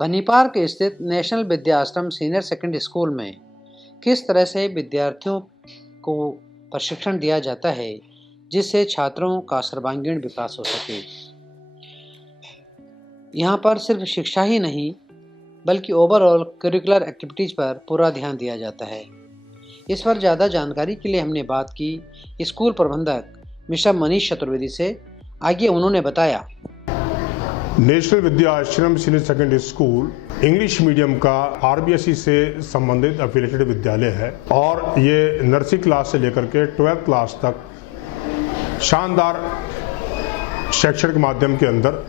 बनी पार्क स्थित national Vidyashram senior secondary school में किस तरह से विद्यार्थियों को प्रशिक्षण दिया जाता है जिससे छात्रों का सर्वांगीण विकास हो सके। यहाँ पर सिर्फ शिक्षा ही नहीं बल्कि ओवरऑल करिकुलर एक्टिविटीज़ पर पूरा ध्यान दिया जाता है। इस पर ज़्यादा जानकारी के लिए हमने बात की स्कूल प्रबंधक मिस्टर मनीष चतुर्वेदी से। आगे उन्होंने बताया। National Vidyashram senior secondary school English medium का आरबीएसई से संबंधित एफिलिएटेड विद्यालय है और ये नर्सरी क्लास से लेकर के 12th क्लास तक शानदार शैक्षणिक माध्यम के अंदर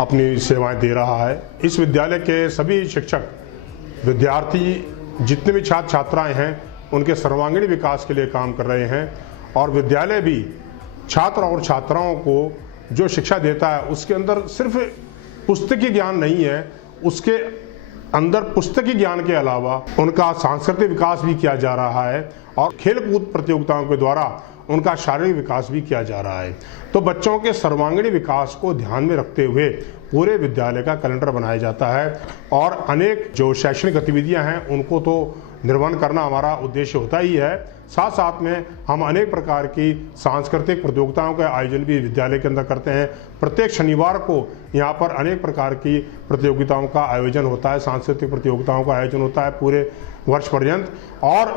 अपनी सेवाएं दे रहा है। इस विद्यालय के सभी शिक्षक विद्यार्थी जितने भी छात्र छात्राएं हैं उनके सर्वांगीण विकास के लिए काम कर रहे हैं और विद्यालय भी छात्र और छात्राओं को जो शिक्षा देता है उसके अंदर सिर्फ पुस्तकीय ज्ञान नहीं है, उसके अंदर पुस्तकीय ज्ञान के अलावा उनका सांस्कृतिक विकास भी किया जा रहा है और खेलकूद प्रतियोगिताओं के द्वारा उनका शारीरिक विकास भी किया जा रहा है। तो बच्चों के सर्वांगीण विकास को ध्यान में रखते हुए पूरे विद्यालय का कैलेंडर बनाया जाता है और अनेक जो शैक्षणिक गतिविधियां हैं उनको तो निर्वहन करना हमारा उद्देश्य होता ही है। साथ साथ में हम अनेक प्रकार की सांस्कृतिक प्रतियोगिताओं का आयोजन भी विद्यालय के अंदर करते हैं। प्रत्येक शनिवार को यहाँ पर अनेक प्रकार की प्रतियोगिताओं का आयोजन होता है, सांस्कृतिक प्रतियोगिताओं का आयोजन होता है पूरे वर्ष पर्यंत। और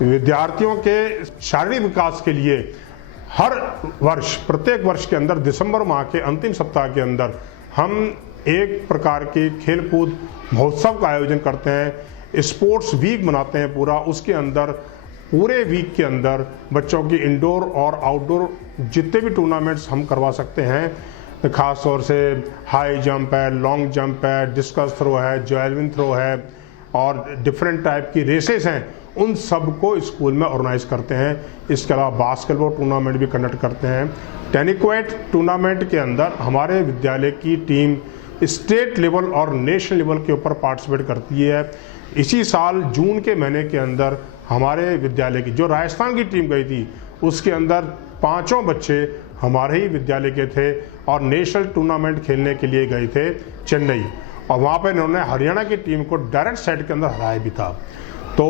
विद्यार्थियों के शारीरिक विकास के लिए हर वर्ष प्रत्येक वर्ष के अंदर दिसंबर माह के अंतिम सप्ताह के अंदर हम एक प्रकार के खेलकूद महोत्सव का आयोजन करते हैं, स्पोर्ट्स वीक मनाते हैं पूरा। उसके अंदर पूरे वीक के अंदर बच्चों की इंडोर और आउटडोर जितने भी टूर्नामेंट्स हम करवा सकते हैं, ख़ास तौर से हाई जंप है, लॉन्ग जंप है, डिस्कस थ्रो है, जैवलिन थ्रो है और डिफरेंट टाइप की रेसेस हैं, उन सब को स्कूल में ऑर्गेनाइज करते हैं। इसके अलावा बास्केटबॉल टूर्नामेंट भी कंडक्ट करते हैं। टेनिक्वेट टूर्नामेंट के अंदर हमारे विद्यालय की टीम स्टेट लेवल और नेशनल लेवल के ऊपर पार्टिसिपेट करती है। इसी साल जून के महीने के अंदर हमारे विद्यालय की जो राजस्थान की टीम गई थी उसके अंदर 5 बच्चे हमारे ही विद्यालय के थे और नेशनल टूर्नामेंट खेलने के लिए गए थे चेन्नई और वहाँ पर इन्होंने हरियाणा की टीम को डायरेक्ट सेट के अंदर हराया भी था। तो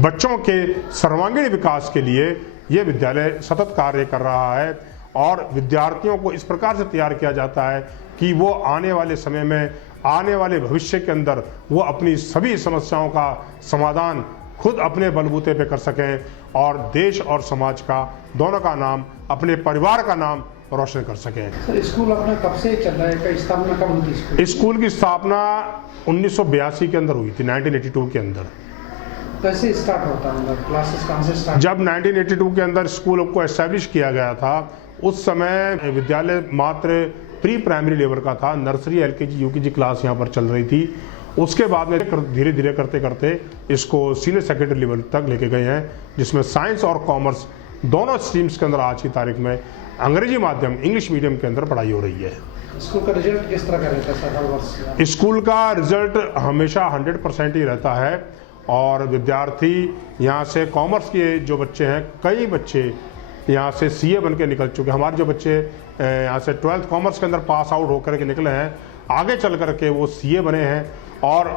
बच्चों के सर्वांगीण विकास के लिए ये विद्यालय सतत कार्य कर रहा है और विद्यार्थियों को इस प्रकार से तैयार किया जाता है कि वो आने वाले समय में, आने वाले भविष्य के अंदर वो अपनी सभी समस्याओं का समाधान खुद अपने बलबूते पे कर सकें और देश और समाज का दोनों का नाम, अपने परिवार का नाम रोशन कर सकें। सर, स्कूल अपना कब से चल रहा है? स्थापना कब हुई थी? स्कूल की स्थापना 1982 के अंदर हुई थी, 1982 के अंदर। कैसे स्टार्ट होता है, क्लासेस कहाँ से स्टार्ट? जब 1982 के अंदर स्कूल को एस्टैब्लिश किया गया था उस समय विद्यालय मात्र प्री प्राइमरी लेवल का था, नर्सरी एलकेजी यूकेजी क्लास यहाँ पर चल रही थी। उसके बाद में धीरे धीरे करते करते इसको सीनियर सेकेंडरी लेवल तक लेके गए हैं, जिसमें साइंस और कॉमर्स दोनों स्ट्रीम्स के अंदर आज की तारीख में अंग्रेजी माध्यम इंग्लिश मीडियम के अंदर पढ़ाई हो रही है। स्कूल का रिजल्ट किस तरह का रहता है हर वर्ष? स्कूल का रिजल्ट हमेशा 100% ही रहता है और विद्यार्थी यहाँ से कॉमर्स के जो बच्चे हैं, कई बच्चे यहाँ से सीए बन के निकल चुके हैं। हमारे जो बच्चे यहाँ से 12th कॉमर्स के अंदर पास आउट होकर के निकले हैं, आगे चल कर के वो सीए बने हैं और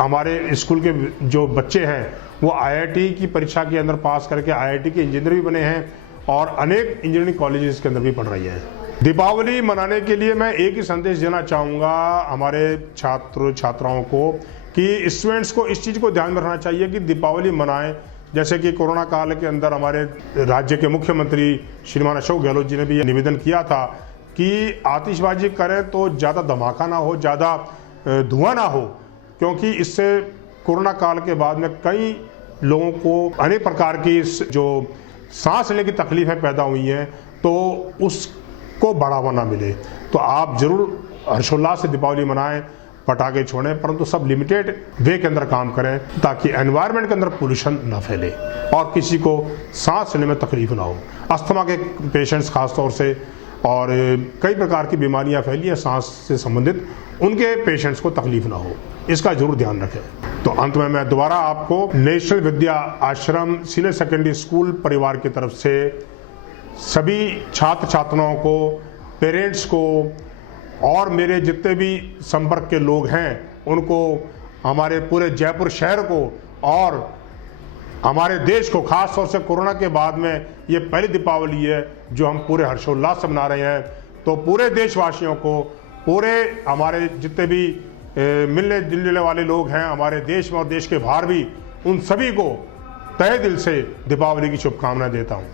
हमारे स्कूल के जो बच्चे हैं वो आईआईटी की परीक्षा के अंदर पास करके आईआईटी के इंजीनियर भी बने हैं और अनेक इंजीनियरिंग कॉलेजेस के अंदर भी पढ़ रही हैं। दीपावली मनाने के लिए मैं एक ही संदेश देना चाहूँगा हमारे छात्र छात्राओं को कि स्टूडेंट्स को इस चीज़ को ध्यान में रखना चाहिए कि दीपावली मनाएं। जैसे कि कोरोना काल के अंदर हमारे राज्य के मुख्यमंत्री श्रीमान अशोक गहलोत जी ने भी निवेदन किया था कि आतिशबाजी करें तो ज़्यादा धमाका ना हो, ज़्यादा धुआं ना हो, क्योंकि इससे कोरोना काल के बाद में कई लोगों को अनेक प्रकार की जो सांस लेने की तकलीफें पैदा हुई हैं तो उसको बढ़ावा ना मिले। तो आप ज़रूर हर्षोल्लास से दीपावली मनाएं, पटाखे छोड़ें, परंतु सब लिमिटेड वे के अंदर काम करें ताकि एनवायरनमेंट के अंदर पोल्यूशन ना फैले और किसी को सांस लेने में तकलीफ ना हो। अस्थमा के पेशेंट्स खास तौर से और कई प्रकार की बीमारियां फैली हैं सांस से संबंधित, उनके पेशेंट्स को तकलीफ ना हो, इसका जरूर ध्यान रखें। तो अंत में मैं दोबारा आपको नेशनल विद्या आश्रम सीनियर सेकेंडरी स्कूल परिवार की तरफ से सभी छात्र छात्राओं को, पेरेंट्स को और मेरे जितने भी संपर्क के लोग हैं उनको, हमारे पूरे जयपुर शहर को और हमारे देश को, खास तौर से कोरोना के बाद में ये पहली दीपावली है जो हम पूरे हर्षोल्लास से मना रहे हैं। तो पूरे देशवासियों को, पूरे हमारे जितने भी मिलने जुलने वाले लोग हैं हमारे देश में और देश के बाहर भी, उन सभी को तहे दिल से दीपावली की शुभकामनाएं देता हूँ।